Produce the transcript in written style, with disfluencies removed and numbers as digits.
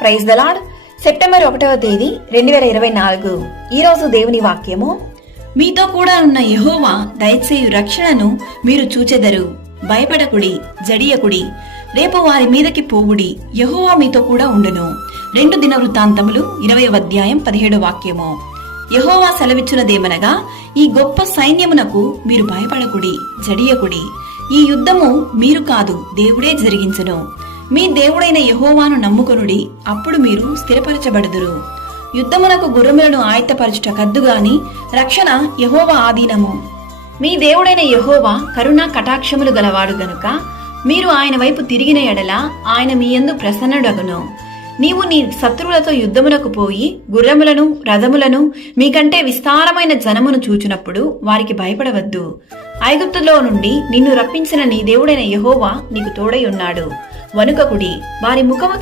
Praise the lord. September 1వ తేదీ 2024. ఈ రోజు దేవుని వాక్యము, మీతో కూడా ఉన్న యెహోవా దయచేయు రక్షణను మీరు చూచెదరు. భయపడకుడి, జడియకుడి, రేపు వారి మీదకి పోవుడి, యెహోవా మీతో కూడా ఉండును. 2 దినవృత్తాంతములు 20వ అధ్యాయం 17వ వాక్యము. యెహోవా సెలవిచ్చునదేమనగా, ఈ గొప్ప సైన్యమునకు మీరు భయపడకుడి, జడియకుడి. ఈ యుద్ధము మీరు కాదు, దేవుడే జరిగించును. మీ దేవుడైన యెహోవాను నమ్ముకొనుడి, అప్పుడు మీరు స్థిరపరచబడుదురు. యుద్ధమునకు గుర్రములను ఆయత్తపరచుట కద్దుగాని రక్షణ యెహోవా ఆధీనము. మీ దేవుడైన యెహోవా కరుణా కటాక్షములు గలవాడు గనుక మీరు ఆయన వైపు తిరిగిన ఎడల ఆయన మీ యందు ప్రసన్నుడగును. నీవు నీ శత్రువులతో యుద్ధమునకు పోయి గుర్రములను రథములను మీకంటే విస్తారమైన జనమును చూచినప్పుడు వారికి భయపడవద్దు. ఐగుప్తులో నుండి నిన్ను రప్పించిన నీ దేవుడైన యెహోవా నీకు తోడై ఉన్నాడు. వణుకకుడి, వారి ముఖము